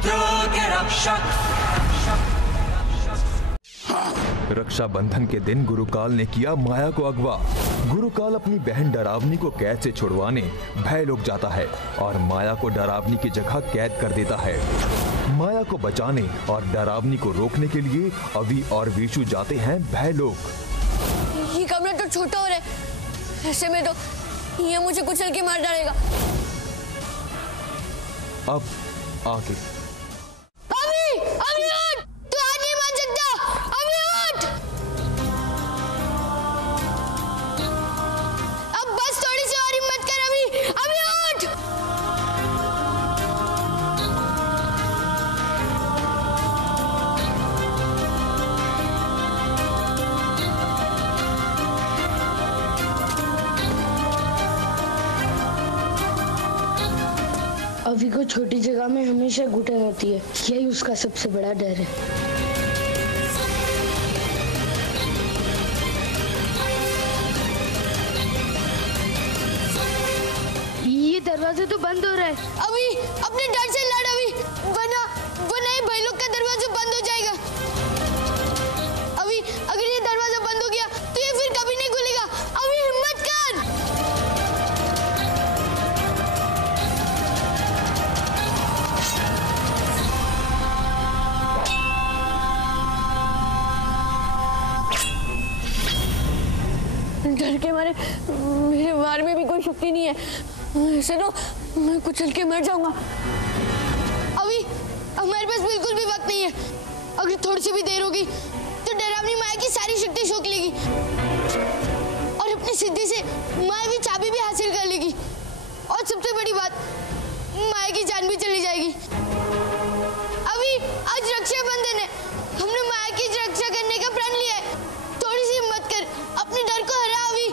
रुद्र के रक्षक। रक्षाबंधन के दिन गुरुकाल ने किया माया को अगवा। गुरुकाल अपनी बहन डरावनी को कैद से छुड़वाने भयलोक जाता है और माया को डरावनी की जगह कैद कर देता है। माया को बचाने और डरावनी को रोकने के लिए अवि और विशु जाते हैं भयलोक। ये कमरा तो छोटा हो रहा है, ऐसे में तो ये मुझे कुचल के मार डालेगा। अब आगे अभी उठ, तू हार नहीं मान सकता। अभी उठ, अब बस थोड़ी सी और हिम्मत कर। अभी उठ। अभी को छोटी जगह में हमेशा घुटन होती है, यही उसका सबसे बड़ा डर है। ये दरवाजा तो बंद हो रहा है। अभी अपने डर से लड़ अभी, वरना ये भयलोक का दरवाजा बंद हो जाएगा। अभी अगर ये दरवाजा बंद हो गया तो ये फिर कभी नहीं खुलेगा। अभी हिम्मत कर। डर के मारे मेरे वार में भी कोई शक्ति नहीं है, ऐसे तो मैं कुचल के मर जाऊंगा। अभी हमारे पास बिल्कुल भी वक्त नहीं है। अगर थोड़ी सी भी देर होगी तो डरावनी माया की सारी शक्ति सोख लेगी और अपनी सिद्धि से माया की चाबी भी हासिल कर लेगी। और सबसे बड़ी बात, माया की जान भी चली जाएगी। अभी आज रक्षाबंधन है, हमने माया की रक्षा करने का प्रण लिया है। थोड़ी सी हिम्मत कर, अपने डर को हरा अभी।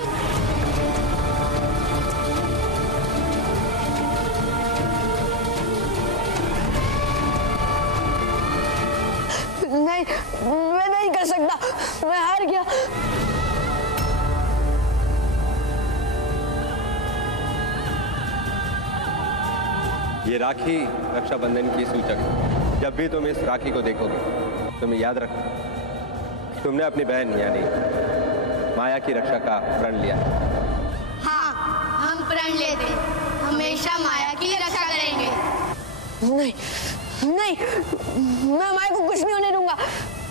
नहीं, मैं नहीं कर सकता, मैं हार गया। ये राखी रक्षाबंधन की सूचक है। जब भी तुम इस राखी को देखोगे तुम्हें याद रखना तुमने अपनी बहन यानी माया की रक्षा का प्रण लिया। हाँ, हम प्रण लेते हमेशा माया की रक्षा करेंगे। नहीं नहीं, मैं माया को कुछ नहीं होने दूंगा।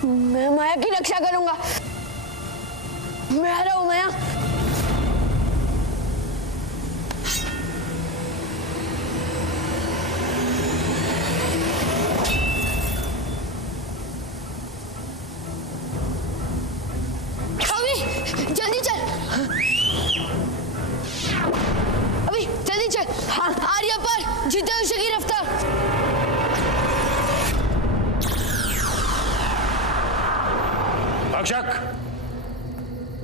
मैं माया की रक्षा करूंगा। मैं आ रहा हूं माया। अभी जल्दी चल, अभी जल्दी चल। हाँ, आर्या पर जीते उसे की रफ्तार। रक्षक,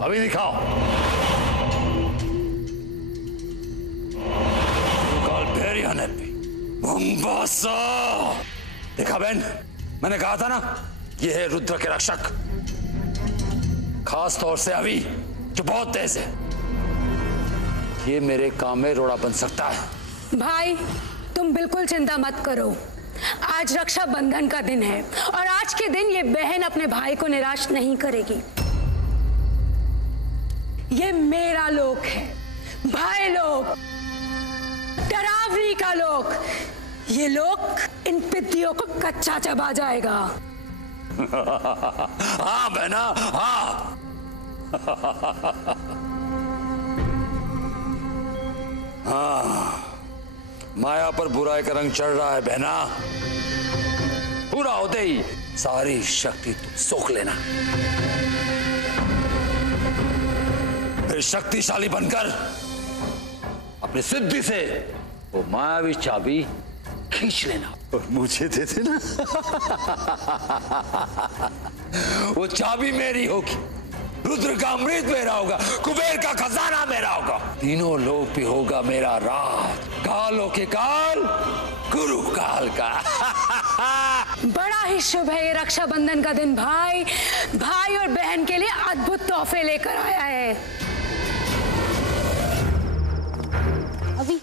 अभी दिखाओ। काल भेड़िया ने मुंबासा। देखा बहन, मैंने कहा था ना, ये है रुद्र के रक्षक। खास तौर से अभी जो बहुत तेज है, ये मेरे काम में रोड़ा बन सकता है। भाई तुम बिल्कुल चिंता मत करो। आज रक्षाबंधन का दिन है और आज के दिन ये बहन अपने भाई को निराश नहीं करेगी। ये मेरा लोक है, भाई लोक, डरावनी का लोक। ये लोक इन पिद्दियों को कच्चा चबा जाएगा। हाँ बहना, हाँ। हाँ, माया पर बुराई का रंग चढ़ रहा है बहना। पूरा होते ही सारी शक्ति तुम सोख लेना, फिर शक्तिशाली बनकर अपनी सिद्धि से वो मायावी चाबी खींच लेना और मुझे दे देना। वो चाबी मेरी होगी, रुद्र का अमृत मेरा होगा, कुबेर का खजाना मेरा होगा, तीनों लोक भी होगा मेरा राज। कालों के काल, गुरु काल का। बड़ा ही शुभ है ये रक्षाबंधन का दिन। भाई भाई और बहन के लिए अद्भुत तोहफे लेकर आया है। अभी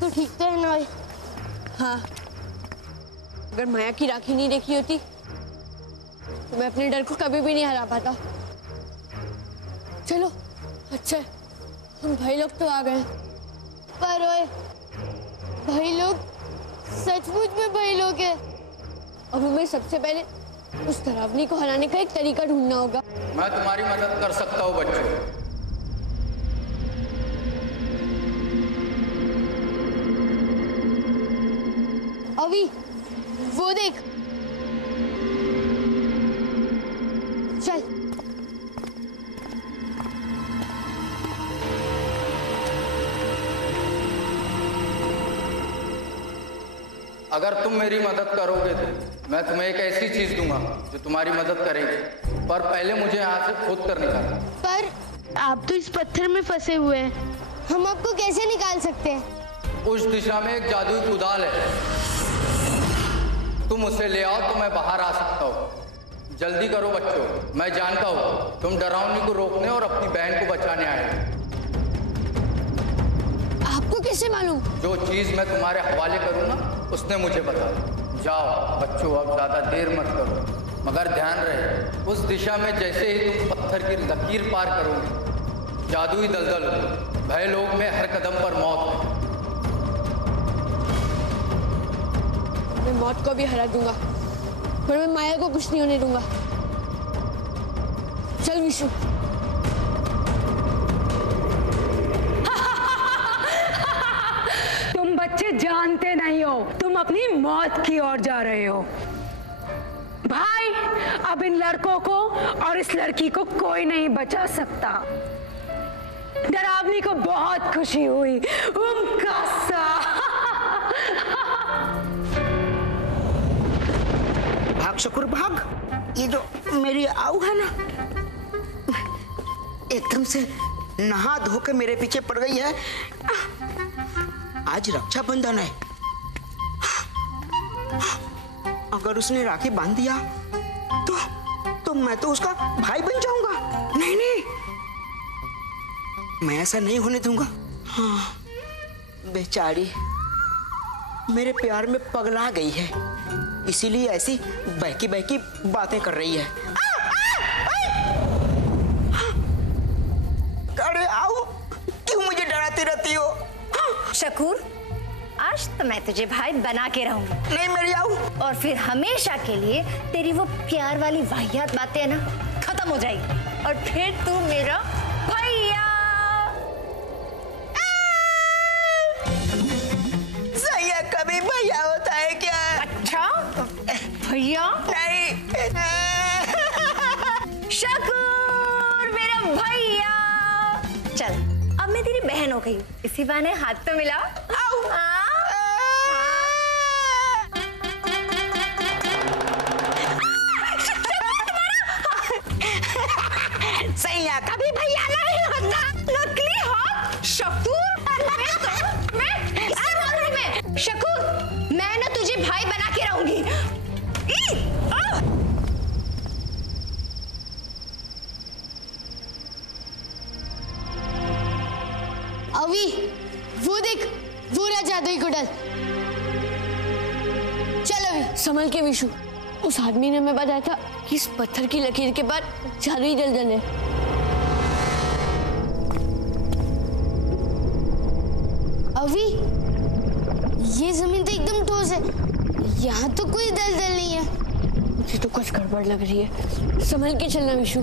तो ठीक तो है ना? हाँ, अगर माया की राखी नहीं देखी होती तो मैं अपने डर को कभी भी नहीं हरा पाता। चलो अच्छा है, हम भाई लोग तो आ गए। पर ओए, भाई लोग सचमुच में भाई लोग हैं। अब हमें सबसे पहले उस डरावनी को हराने का एक तरीका ढूंढना होगा। मैं तुम्हारी मदद कर सकता हूँ बच्चों। अभी वो देख, चल। अगर तुम मेरी मदद करोगे तो मैं तुम्हें एक ऐसी चीज दूंगा जो तुम्हारी मदद करेगी, पर पहले मुझे यहाँ से खोद कर निकालना। पर आप तो इस पत्थर में फंसे हुए हैं, हम आपको कैसे निकाल सकते हैं? उस दिशा में एक जादुई कुदाल है, तुम उसे ले आओ तो मैं बाहर आ सकता हूँ। जल्दी करो बच्चों, मैं जानता हूँ तुम डरावनी को रोकने और अपनी बहन को बचाने आए हो। आपको कैसे मालूम? जो चीज मैं तुम्हारे हवाले करूँ ना, उसने मुझे बताया। जाओ बच्चों, अब ज्यादा देर मत करो, मगर ध्यान रहे उस दिशा में जैसे ही तुम पत्थर की लकीर पार करोगे, जादुई दलदल भय लोग में हर कदम पर मौत है। मैं मौत को भी हरा दूंगा, पर मैं माया को कुछ नहीं होने दूंगा। चल विशु। तुम बच्चे जानते नहीं हो तुम अपनी मौत की ओर जा रहे हो। भाई, अब इन लड़कों को और इस लड़की को कोई नहीं बचा सकता। डरावनी को बहुत खुशी हुई। भाग शकूर भाग। ये जो मेरी आऊ है ना, एकदम से नहा धो के मेरे पीछे पड़ गई है। आज रक्षाबंधन है, अगर उसने राखी बांध दिया तो मैं तो उसका भाई बन जाऊंगा। नहीं नहीं, मैं ऐसा नहीं होने दूंगा। हाँ, बेचारी मेरे प्यार में पगला गई है, इसीलिए ऐसी बहकी बहकी बातें कर रही है। अरे आओ, क्यों मुझे डराती रहती हो? शकूर, आज तो मैं तुझे भाई बना के रहूंगी। नहीं मेरी आओ। और फिर हमेशा के लिए तेरी वो प्यार वाली वाहियात बातें है ना, खत्म हो जाएगी और फिर तू मेरा भैया। सैया कभी भैया होता है क्या? अच्छा भैया? नहीं। शकूर मेरा भैया। चल, अब मैं तेरी बहन हो गई, इसी बहाने हाथ तो मिला। सैया कभी भैया नहीं होता। नकली हाथ शकूर। शकूर, मैं ना तुझे भाई बना के रहूंगी। अभी वो देख, वो रहा जादुई कुदाल। चल अभी संभल के विशु। उस आदमी ने हमें बताया था कि इस पत्थर की लकीर के बाद जादुई दलदल है। अभी ये जमीन तो एकदम ठोस है, यहाँ तो कोई दलदल नहीं है। मुझे तो कुछ गड़बड़ लग रही है। संभल के चलना विशु।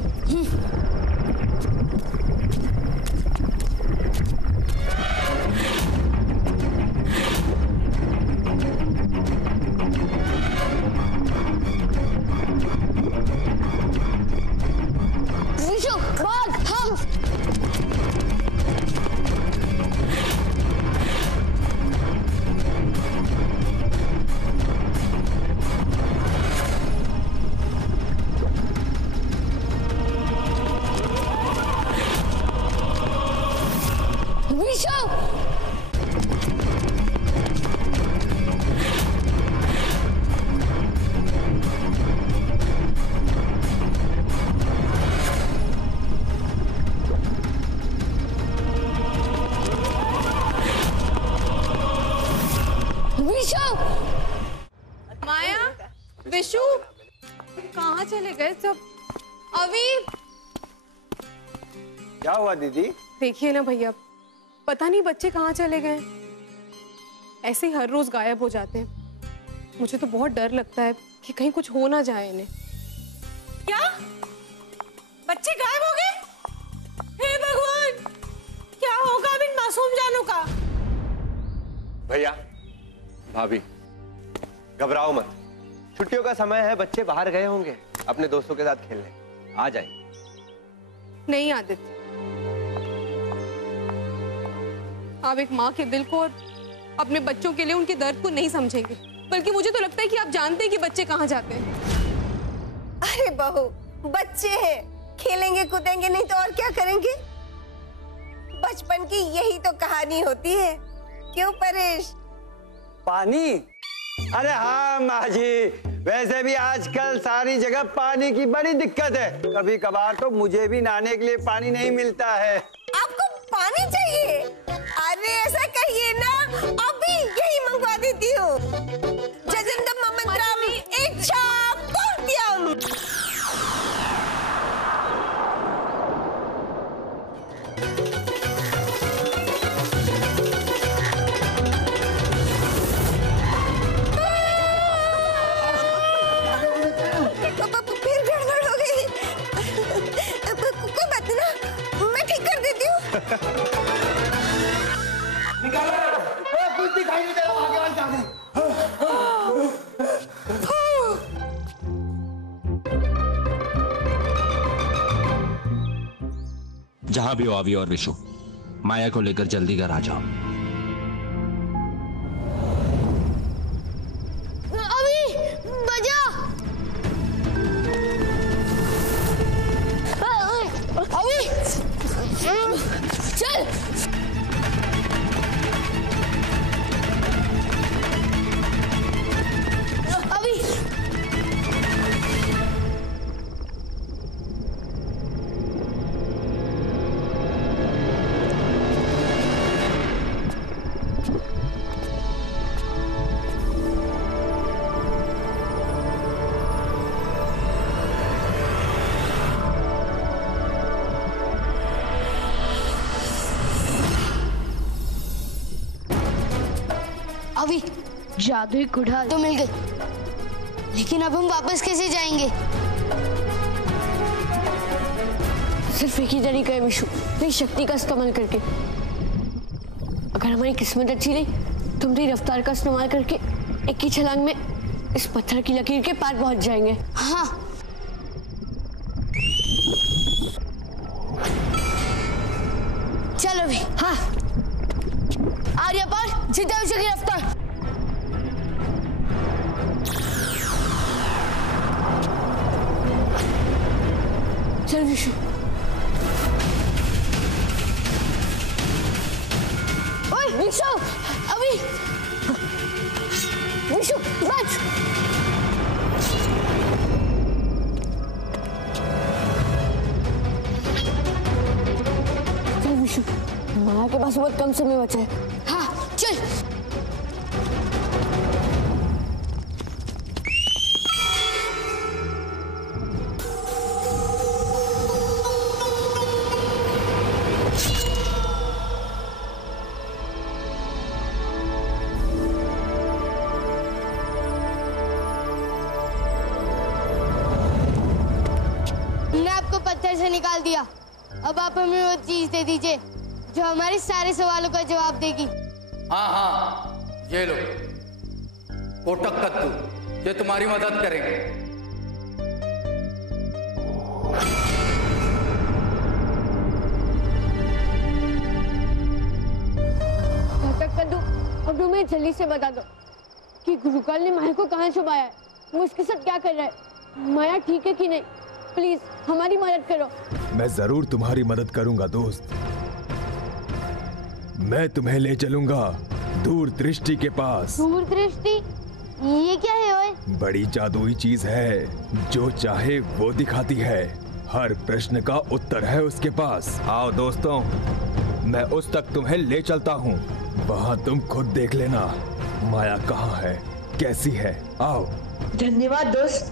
विशु भाग, हाँ। विशु कहाँ चले गए सब? अभी क्या हुआ दीदी? देखिए ना भैया, पता नहीं बच्चे कहाँ चले गए। ऐसे ही हर रोज गायब हो जाते हैं। मुझे तो बहुत डर लगता है कि कहीं कुछ हो ना जाए इन्हें। क्या बच्चे गायब हो गए? हे भगवान, क्या होगा अब इन मासूम जानों का? भैया, भाभी, घबराओ मत। छुट्टियों का समय है, बच्चे बाहर गए होंगे अपने दोस्तों के साथ खेलने। आ जाए। नहीं आदित्य, आप एक माँ के दिल को और अपने बच्चों के लिए उनके दर्द को नहीं समझेंगे, बल्कि मुझे तो लगता है कि आप जानते हैं कि बच्चे कहाँ जाते हैं। अरे बहू, बच्चे हैं, खेलेंगे कूदेंगे नहीं तो और क्या करेंगे। बचपन की यही तो कहानी होती है, क्यों परेश? पानी? अरे हाँ माँ जी, वैसे भी आजकल सारी जगह पानी की बड़ी दिक्कत है। कभी कभार तो मुझे भी नहाने के लिए पानी नहीं मिलता है। आपको पानी चाहिए? अरे ऐसा कहिए ना, अभी यही मंगवा देती हूँ। जजंदम मंत्रम इच्छा पूर्त्यम। फिर गड़बड़ हो गई। कोई बात नहीं ना, मैं ठीक कर देती हूँ। कुछ दिखाई नहीं दे रहा, आगे वाले जाने। जहां भी हो अभी और विशु, माया को लेकर जल्दी घर आ जाओ। अभी बजा। अभी चल। अभी अभी जादुई कुठार तो मिल गई, लेकिन अब हम वापस कैसे जाएंगे? सिर्फ एक ही तरीका है विशु, अपनी शक्ति का इस्तेमाल करके। अगर हमारी किस्मत अच्छी रही तो हम तेरी रफ्तार का इस्तेमाल करके एक ही छलांग में इस पत्थर की लकीर के पार पहुंच जाएंगे। हाँ, चलो भी। हाँ, आर्या पार जीता विशु की रफ्तार। चल विशु। ओए विशु, अभी विशु बच। चल विशु, माया के पास बहुत कम समय बचा है। हाँ चल। हमने आपको पत्थर से निकाल दिया, अब आप हमें वो चीज दे दीजिए जो हमारे सारे सवालों का जवाब देगी। हाँ हाँ, ये लो कोटक कद्दू, ये तुम्हारी मदद करेंगे। कोटक कद्दू, अब तुम्हें जल्दी से बता दो कि गुरुकाल ने माया को कहाँ छुपाया है, वो उसके साथ क्या कर रहा है, माया ठीक है कि नहीं। प्लीज हमारी मदद करो। मैं जरूर तुम्हारी मदद करूंगा दोस्त। मैं तुम्हें ले चलूंगा दूर दृष्टि के पास। दूर दृष्टि? ये क्या है ओए? बड़ी जादुई चीज है, जो चाहे वो दिखाती है। हर प्रश्न का उत्तर है उसके पास। आओ दोस्तों, मैं उस तक तुम्हें ले चलता हूँ। वहाँ तुम खुद देख लेना माया कहाँ है, कैसी है। आओ। धन्यवाद दोस्त।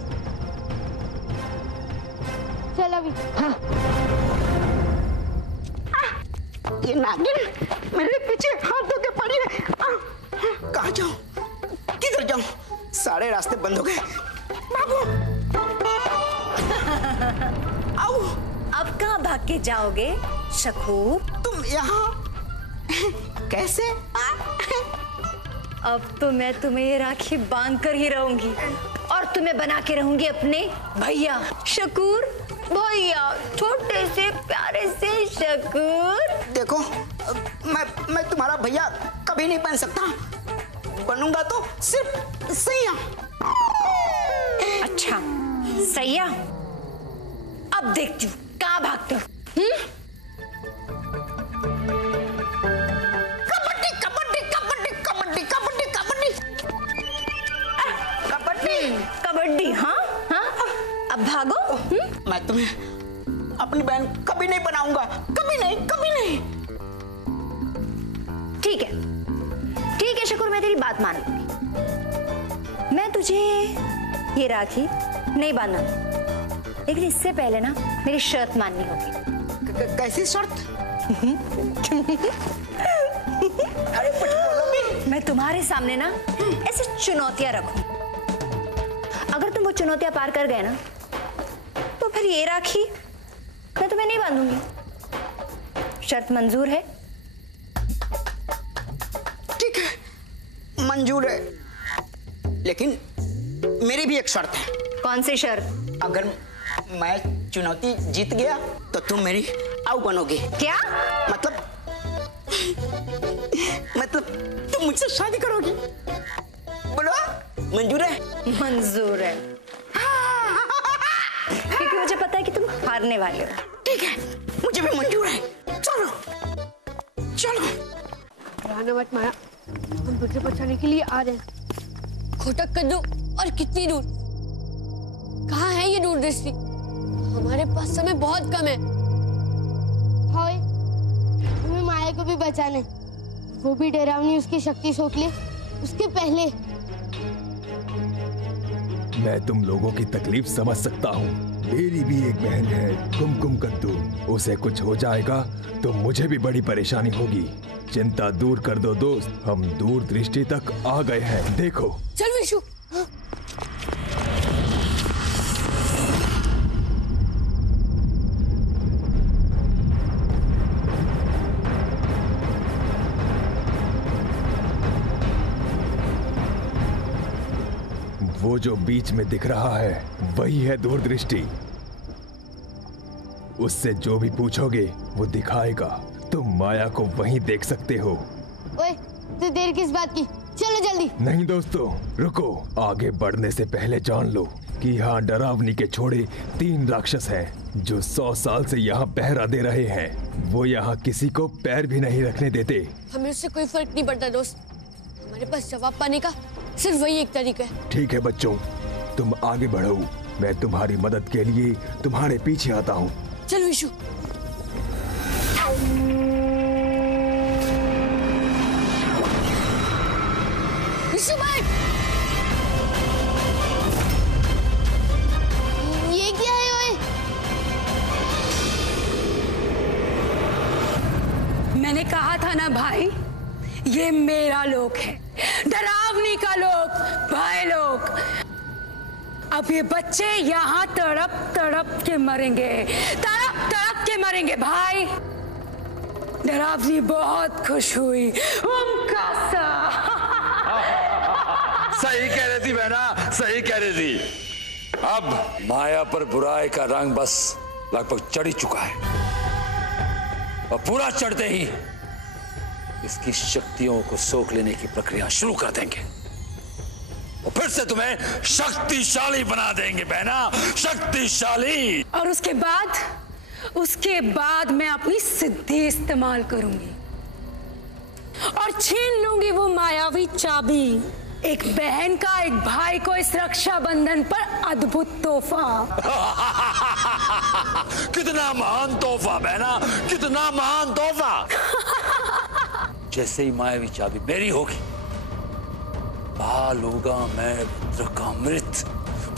चल अभी। हाँ। ये नागिन मेरे पीछे हाथ धो के पड़ी है। कहाँ जाऊं, किधर जाऊं? सारे रास्ते बंद हो गए। भागो। आओ। अब कहाँ भाग के जाओगे शकूर? तुम यहाँ कैसे? अब तो मैं तुम्हें ये राखी बांध कर ही रहूंगी और तुम्हें बना के रहूंगी अपने भैया। शकूर भैया, छोटे से प्यारे से शकूर। देखो, मैं तुम्हारा भैया कभी नहीं बन सकता। बनूंगा तो सिर्फ सैया। अच्छा सैया, अब देखती हूँ कहाँ भागते हो। कबड्डी कबड्डी कबड्डी कबड्डी कबड्डी कबड्डी कबड्डी कबड्डी। हाँ हाँ, अब भागो। मैं तुम्हें अपनी बहन कभी नहीं बनाऊंगा, कभी नहीं, कभी नहीं। ठीक है, ठीक है शकूर, मैं तेरी बात मान लूंगी। मैं तुझे ये राखी नहीं बांधना, लेकिन इससे पहले ना मेरी शर्त माननी होगी। कैसी शर्त? अरे बोलो भी। मैं तुम्हारे सामने ना ऐसे चुनौतियां रखूं। अगर तुम वो चुनौतियां पार कर गए ना, तो फिर ये राखी मैं तुम्हें नहीं बांधूंगी। शर्त मंजूर है? ठीक है, मंजूर है, लेकिन मेरी भी एक शर्त है। कौन सी शर्त? अगर मैं चुनौती जीत गया तो तुम मेरी आऊ बनोगी। क्या मतलब तुम मुझसे शादी करोगी? बोलो, मंजूर है? मंजूर है। क्योंकि मुझे पता है कि तुम हारने वाले हो। ठीक है, मुझे भी मंजूर है। चलो चलो। रहना मत माया, हम तुझे बचाने के लिए आ रहे हैं। खोटक कद्दू और कितनी दूर? कहाँ है ये दूरदृष्टि? हमारे पास समय बहुत कम है। हाय, हमें माया को भी बचाना है। वो भी डरावनी उसकी शक्ति सोख ले उसके पहले। मैं तुम लोगों की तकलीफ समझ सकता हूँ। मेरी भी एक बहन है कुमकुम कद्दू। उसे कुछ हो जाएगा तो मुझे भी बड़ी परेशानी होगी। चिंता दूर कर दो दोस्त, हम दूर दृष्टि तक आ गए हैं। देखो। चल विशु। वो जो बीच में दिख रहा है वही है दूरदृष्टि। उससे जो भी पूछोगे वो दिखाएगा। तुम माया को वहीं देख सकते हो। ओए, तू देर किस बात की? चलो जल्दी। नहीं दोस्तों, रुको। आगे बढ़ने से पहले जान लो कि यहाँ डरावनी के छोड़े 3 राक्षस हैं जो 100 साल से यहाँ पहरा दे रहे हैं। वो यहाँ किसी को पैर भी नहीं रखने देते। हमें उससे कोई फर्क नहीं पड़ता दोस्त। हमारे पास जवाब पाने का सिर्फ वही एक तरीका है। ठीक है बच्चों, तुम आगे बढ़ो। मैं तुम्हारी मदद के लिए तुम्हारे पीछे आता हूँ। चल विशु। विशु भाई, ये क्या है? ओए, मैंने कहा था ना भाई, ये मेरा लोक है, डरावनी का लोक, भाई लोक। अब ये बच्चे यहाँ तड़प तड़प के मरेंगे, तड़प तड़प के मरेंगे भाई। डरावनी बहुत खुश हुई। उनका सही कह रही थी बहना, सही कह रही थी। अब माया पर बुराई का रंग बस लगभग चढ़ ही चुका है, और पूरा चढ़ते ही इसकी शक्तियों को सोख लेने की प्रक्रिया शुरू कर देंगे। और फिर से तुम्हें शक्तिशाली बना देंगे बहना, शक्तिशाली। और उसके बाद मैं अपनी सिद्धि इस्तेमाल करूंगी और छीन लूंगी वो मायावी चाबी। एक बहन का एक भाई को इस रक्षाबंधन पर अद्भुत तोहफा। कितना महान तोहफा बहना, कितना महान तोहफा। जैसे ही मायावी चाबी मेरी होगी पा लूंगा मैं रुद्र का अमृत,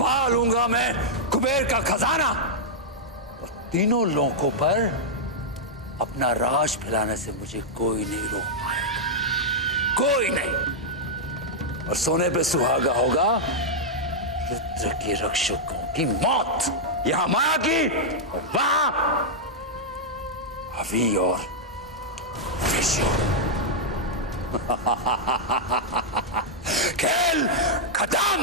पा लूंगा मैं कुबेर का खजाना, और तीनों लोगों पर अपना राज फैलाने से मुझे कोई नहीं रोक पाएगा, कोई नहीं। और सोने पे सुहागा होगा रुद्र के रक्षकों की मौत, यहां माया की और वहां अभी और विशु। खेल खत्म।